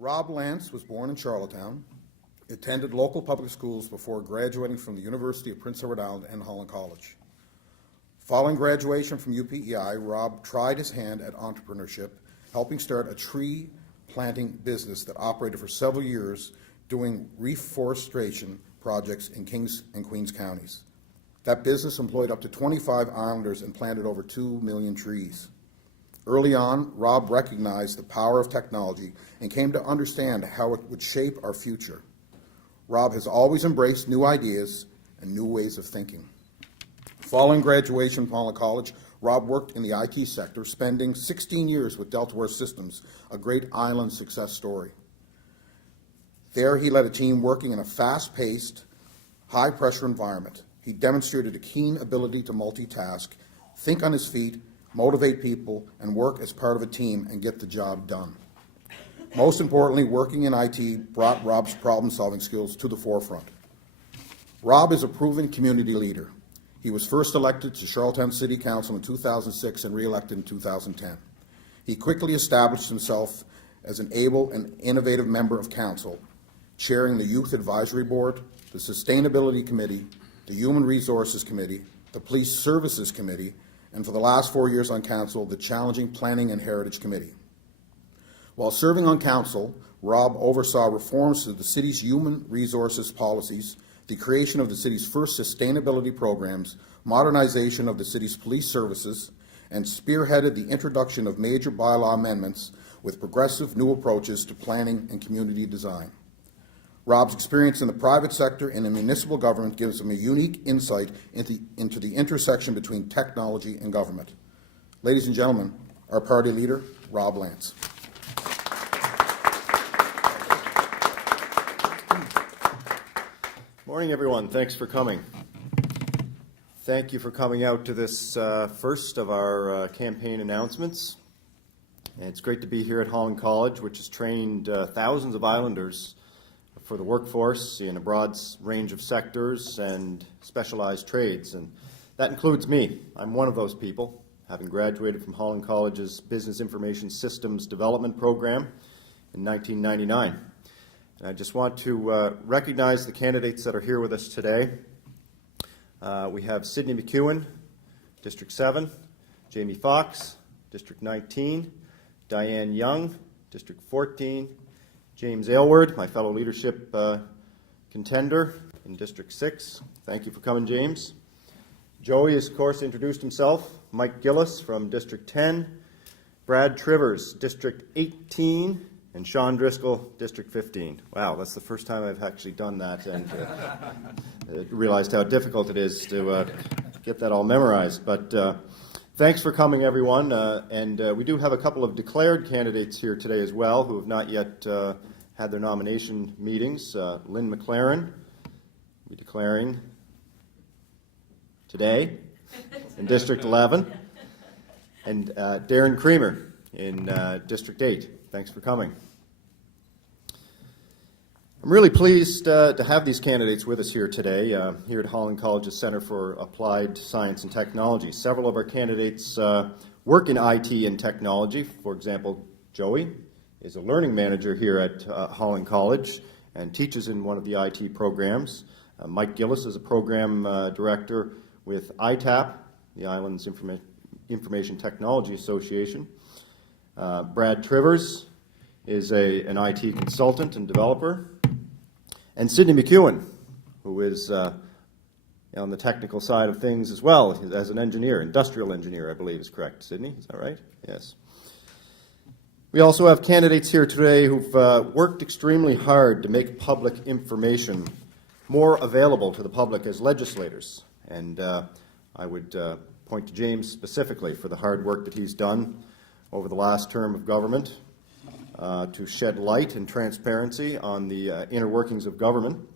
Rob Lantz was born in Charlottetown, attended local public schools before graduating from the University of Prince Edward Island and Holland College. Following graduation from UPEI, Rob tried his hand at entrepreneurship, helping start a tree planting business that operated for several years doing reforestation projects in Kings and Queens counties. That business employed up to 25 islanders and planted over 2 million trees. Early on, Rob recognized the power of technology and came to understand how it would shape our future. Rob has always embraced new ideas and new ways of thinking. Following graduation from Holland College, Rob worked in the IT sector, spending 16 years with Deltaware Systems, a great island success story. There, he led a team working in a fast-paced, high-pressure environment. He demonstrated a keen ability to multitask, think on his feet, motivate people, and work as part of a team and get the job done. Most importantly, working in IT brought Rob's problem-solving skills to the forefront. Rob is a proven community leader. He was first elected to Charlottetown City Council in 2006 and re-elected in 2010. He quickly established himself as an able and innovative member of council, chairing the Youth Advisory Board, the Sustainability Committee, the Human Resources Committee, the Police Services Committee, and for the last 4 years on council, the challenging Planning and Heritage Committee. While serving on council, Rob oversaw reforms to the city's human resources policies, the creation of the city's first sustainability programs, modernization of the city's police services, and spearheaded the introduction of major bylaw amendments with progressive new approaches to planning and community design. Rob's experience in the private sector and in municipal government gives him a unique insight into the intersection between technology and government. Ladies and gentlemen, our party leader, Rob Lantz. Morning, everyone. Thanks for coming. Thank you for coming out to this first of our campaign announcements. And it's great to be here at Holland College, which has trained thousands of Islanders for the workforce in a broad range of sectors and specialized trades. And that includes me. I'm one of those people, having graduated from Holland College's Business Information Systems Development Program in 1999. And I just want to recognize the candidates that are here with us today. We have Sydney McEwen, District 7, Jamie Fox, District 19, Diane Young, District 14, James Aylward, my fellow leadership contender in District 6. Thank you for coming, James. Joey has, of course, introduced himself. Mike Gillis from District 10, Brad Trivers, District 18, and Sean Driscoll, District 15. Wow, that's the first time I've actually done that and realized how difficult it is to get that all memorized. But thanks for coming, everyone. And we do have a couple of declared candidates here today as well who have not yet had their nomination meetings. Lynn McLaren will be declaring today in District 11, and Darren Creamer in District 8. Thanks for coming. I'm really pleased to have these candidates with us here today, here at Holland College's Center for Applied Science and Technology. Several of our candidates work in IT and technology. For example, Joey is a learning manager here at Holland College and teaches in one of the IT programs. Mike Gillis is a program director with ITAP, the Islands Information Technology Association. Brad Trivers is an IT consultant and developer. And Sydney McEwen, who is on the technical side of things as well, as an engineer, industrial engineer, I believe is correct. Sydney, is that right? Yes. We also have candidates here today who've worked extremely hard to make public information more available to the public as legislators. And I would point to James specifically for the hard work that he's done over the last term of government to shed light and transparency on the inner workings of government,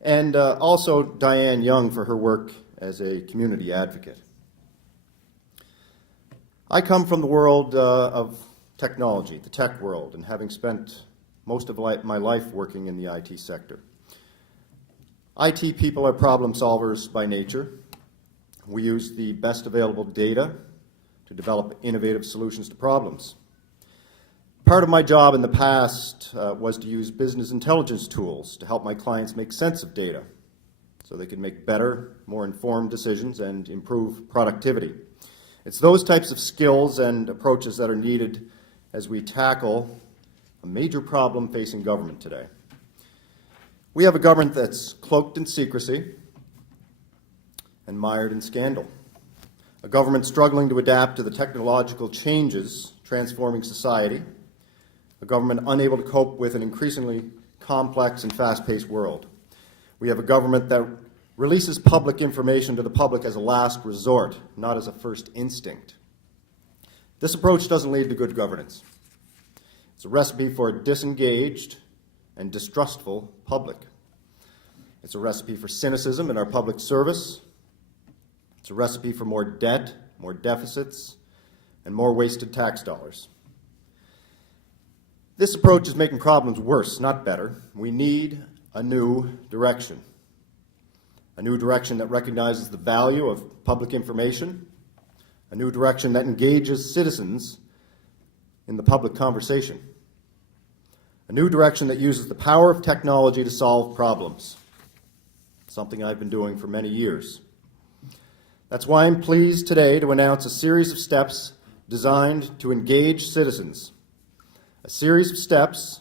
and also Diane Young for her work as a community advocate. I come from the world of technology, the tech world, and having spent most of my life working in the IT sector. IT people are problem solvers by nature. We use the best available data to develop innovative solutions to problems. Part of my job in the past was to use business intelligence tools to help my clients make sense of data so they can make better, more informed decisions and improve productivity. It's those types of skills and approaches that are needed as we tackle a major problem facing government today. We have a government that's cloaked in secrecy and mired in scandal. A government struggling to adapt to the technological changes transforming society. A government unable to cope with an increasingly complex and fast-paced world. We have a government that releases public information to the public as a last resort, not as a first instinct. This approach doesn't lead to good governance. It's a recipe for a disengaged and distrustful public. It's a recipe for cynicism in our public service. It's a recipe for more debt, more deficits, and more wasted tax dollars. This approach is making problems worse, not better. We need a new direction. A new direction that recognizes the value of public information. A new direction that engages citizens in the public conversation. A new direction that uses the power of technology to solve problems. Something I've been doing for many years. That's why I'm pleased today to announce a series of steps designed to engage citizens. A series of steps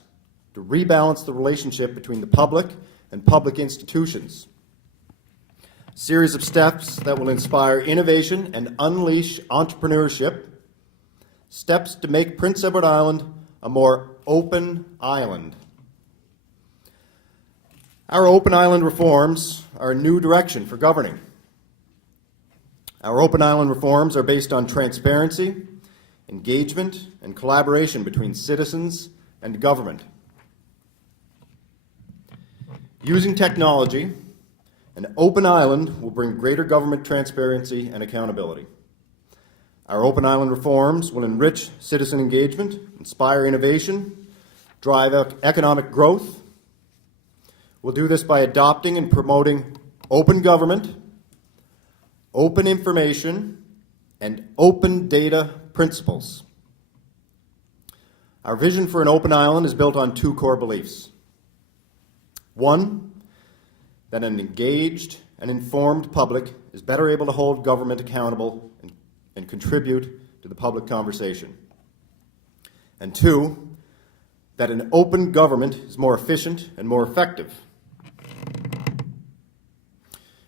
to rebalance the relationship between the public and public institutions. A series of steps that will inspire innovation and unleash entrepreneurship. Steps to make Prince Edward Island a more open island. Our open island reforms are a new direction for governing. Our open island reforms are based on transparency, engagement, and collaboration between citizens and government. Using technology, an open island will bring greater government transparency and accountability. Our open island reforms will enrich citizen engagement, inspire innovation, drive economic growth. We'll do this by adopting and promoting open government, open information, and open data principles. Our vision for an open island is built on two core beliefs. One, that an engaged and informed public is better able to hold government accountable and contribute to the public conversation. And two, that an open government is more efficient and more effective.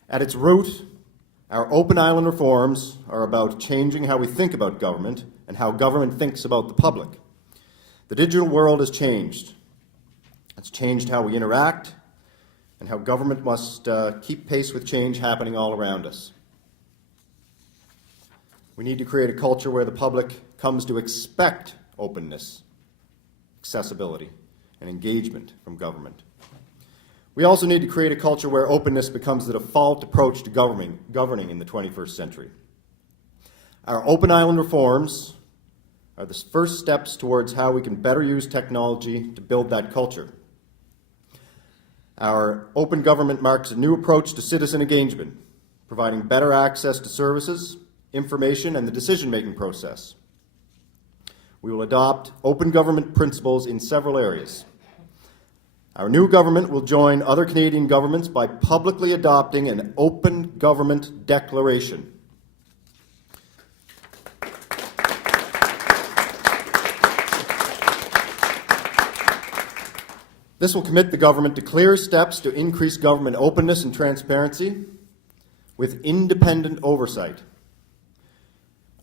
At its root, our open island reforms are about changing how we think about government and how government thinks about the public. The digital world has changed. It's changed how we interact and how government must keep pace with change happening all around us. We need to create a culture where the public comes to expect openness, accessibility, and engagement from government. We also need to create a culture where openness becomes the default approach to governing in the 21st century. Our open island reforms are the first steps towards how we can better use technology to build that culture. Our open government marks a new approach to citizen engagement, providing better access to services, information, and the decision-making process. We will adopt open government principles in several areas. Our new government will join other Canadian governments by publicly adopting an open government declaration. This will commit the government to clear steps to increase government openness and transparency with independent oversight.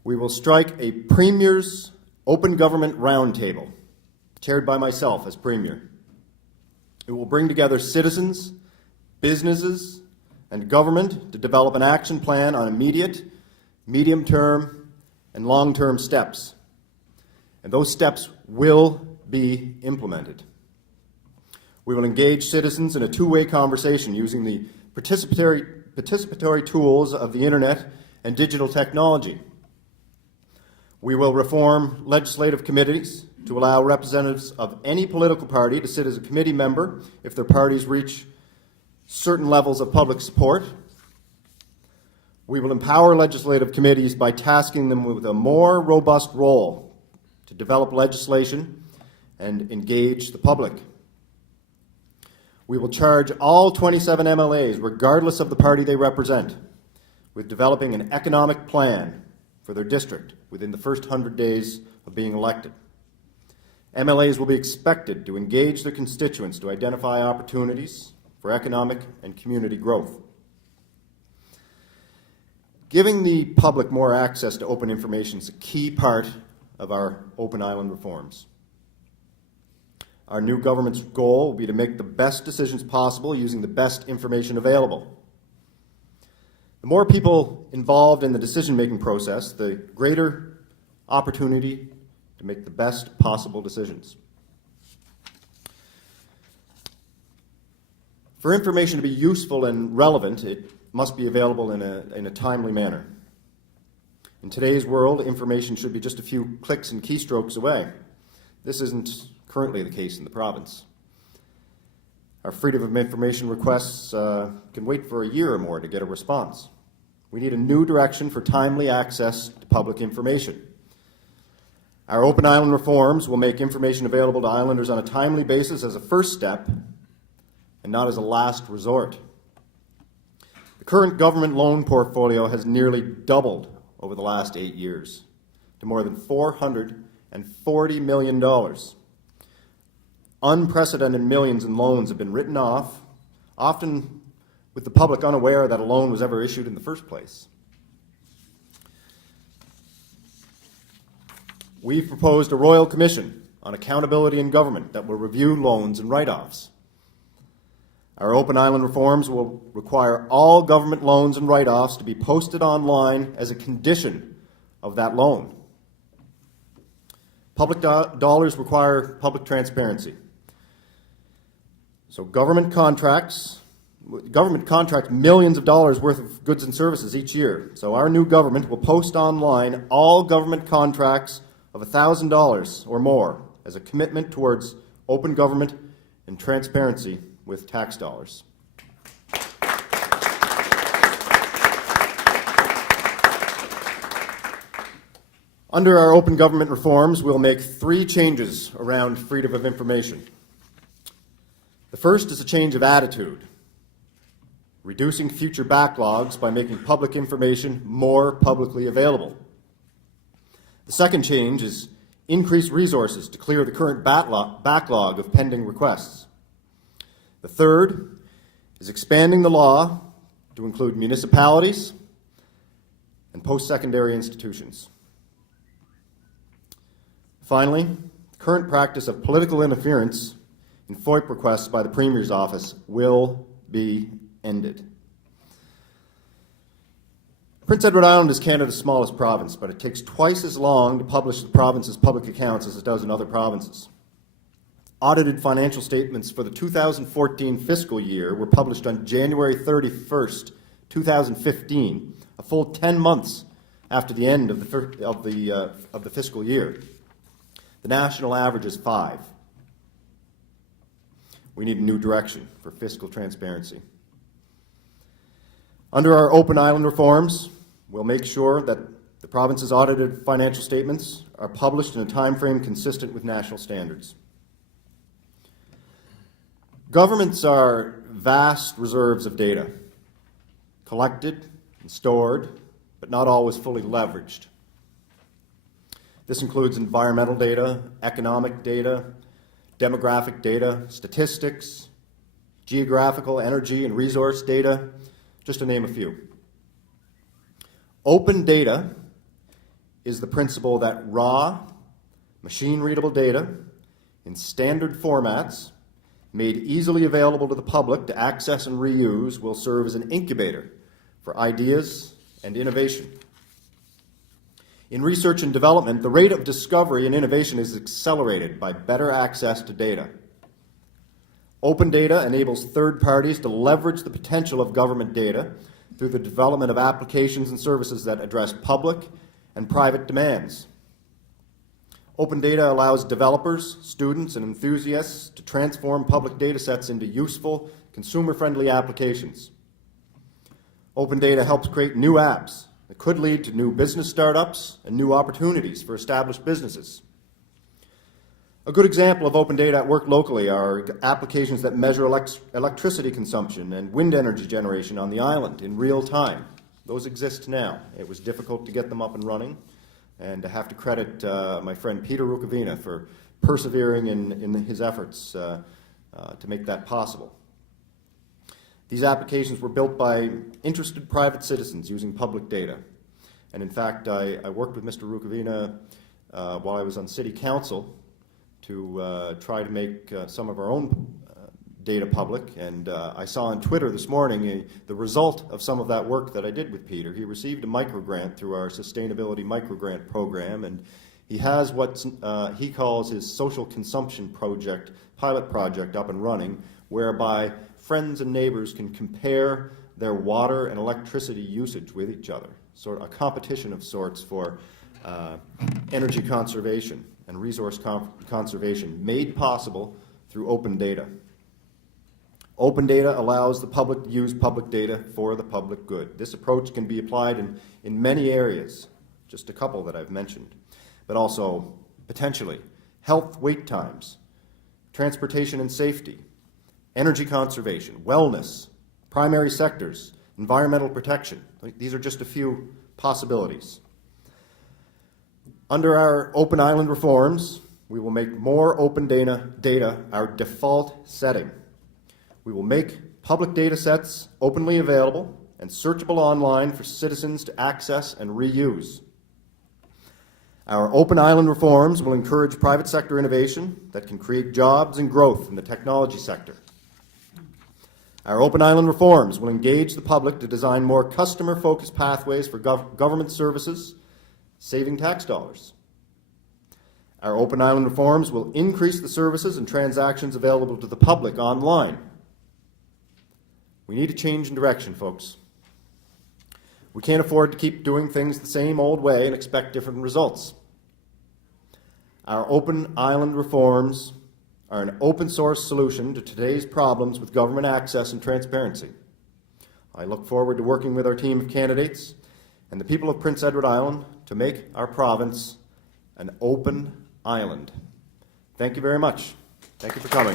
We will strike a Premier's Open Government Roundtable, chaired by myself as Premier. It will bring together citizens, businesses, and government to develop an action plan on immediate, medium-term, and long-term steps. And those steps will be implemented. We will engage citizens in a two-way conversation using the participatory tools of the internet and digital technology. We will reform legislative committees to allow representatives of any political party to sit as a committee member if their parties reach certain levels of public support. We will empower legislative committees by tasking them with a more robust role to develop legislation and engage the public. We will charge all 27 MLAs, regardless of the party they represent, with developing an economic plan for their district within the first 100 days of being elected. MLAs will be expected to engage their constituents to identify opportunities for economic and community growth. Giving the public more access to open information is a key part of our Open Island reforms. Our new government's goal will be to make the best decisions possible using the best information available. The more people involved in the decision-making process, the greater opportunity to make the best possible decisions. For information to be useful and relevant, it must be available in a timely manner. In today's world, information should be just a few clicks and keystrokes away. This isn't currently the case in the province. Our Freedom of Information requests can wait for a year or more to get a response. We need a new direction for timely access to public information. Our Open Island reforms will make information available to islanders on a timely basis as a first step and not as a last resort. The current government loan portfolio has nearly doubled over the last 8 years to more than $440 million. Unprecedented millions in loans have been written off, often with the public unaware that a loan was ever issued in the first place. We've proposed a royal commission on accountability in government that will review loans and write-offs. Our Open Island reforms will require all government loans and write-offs to be posted online as a condition of that loan. Public dollars require public transparency. So government contracts millions of dollars worth of goods and services each year. So our new government will post online all government contracts of $1,000 or more as a commitment towards open government and transparency with tax dollars. Under our open government reforms, we'll make 3 changes around freedom of information. The first is a change of attitude, reducing future backlogs by making public information more publicly available. The second change is increased resources to clear the current backlog of pending requests. The third is expanding the law to include municipalities and post-secondary institutions. Finally, the current practice of political interference in FOIP requests by the Premier's office will be ended. Prince Edward Island is Canada's smallest province, but it takes twice as long to publish the province's public accounts as it does in other provinces. Audited financial statements for the 2014 fiscal year were published on January 31st, 2015, a full 10 months after the end of the fiscal year. The national average is 5. We need a new direction for fiscal transparency. Under our Open Island reforms, we'll make sure that the province's audited financial statements are published in a time frame consistent with national standards. Governments are vast reserves of data, collected and stored, but not always fully leveraged. This includes environmental data, economic data, demographic data, statistics, geographical, energy, and resource data, just to name a few. Open data is the principle that raw, machine-readable data in standard formats made easily available to the public to access and reuse will serve as an incubator for ideas and innovation. In research and development, the rate of discovery and innovation is accelerated by better access to data. Open data enables third parties to leverage the potential of government data through the development of applications and services that address public and private demands. Open data allows developers, students, and enthusiasts to transform public data sets into useful, consumer-friendly applications. Open data helps create new apps that could lead to new business startups and new opportunities for established businesses. A good example of open data at work locally are applications that measure electricity consumption and wind energy generation on the island in real time. Those exist now. It was difficult to get them up and running, and I have to credit my friend Peter Rukavina for persevering in his efforts to make that possible. These applications were built by interested private citizens using public data. And in fact, I worked with Mr. Rukavina while I was on City Council to try to make some of our own data public. And I saw on Twitter this morning the result of some of that work that I did with Peter. He received a microgrant through our Sustainability Microgrant Program, and he has what he calls his social consumption project, pilot project, up and running, whereby friends and neighbors can compare their water and electricity usage with each other. Sort of a competition of sorts for energy conservation and resource conservation made possible through open data. Open data allows the public to use public data for the public good. This approach can be applied in many areas, just a couple that I've mentioned, but also potentially health wait times, transportation and safety, energy conservation, wellness, primary sectors, environmental protection. These are just a few possibilities. Under our Open Island reforms, we will make more open data our default setting. We will make public data sets openly available and searchable online for citizens to access and reuse. Our Open Island reforms will encourage private sector innovation that can create jobs and growth in the technology sector. Our Open Island reforms will engage the public to design more customer-focused pathways for government services, saving tax dollars. Our Open Island reforms will increase the services and transactions available to the public online. We need a change in direction, folks. We can't afford to keep doing things the same old way and expect different results. Our Open Island reforms are an open source solution to today's problems with government access and transparency. I look forward to working with our team of candidates and the people of Prince Edward Island to make our province an open island. Thank you very much. Thank you for coming.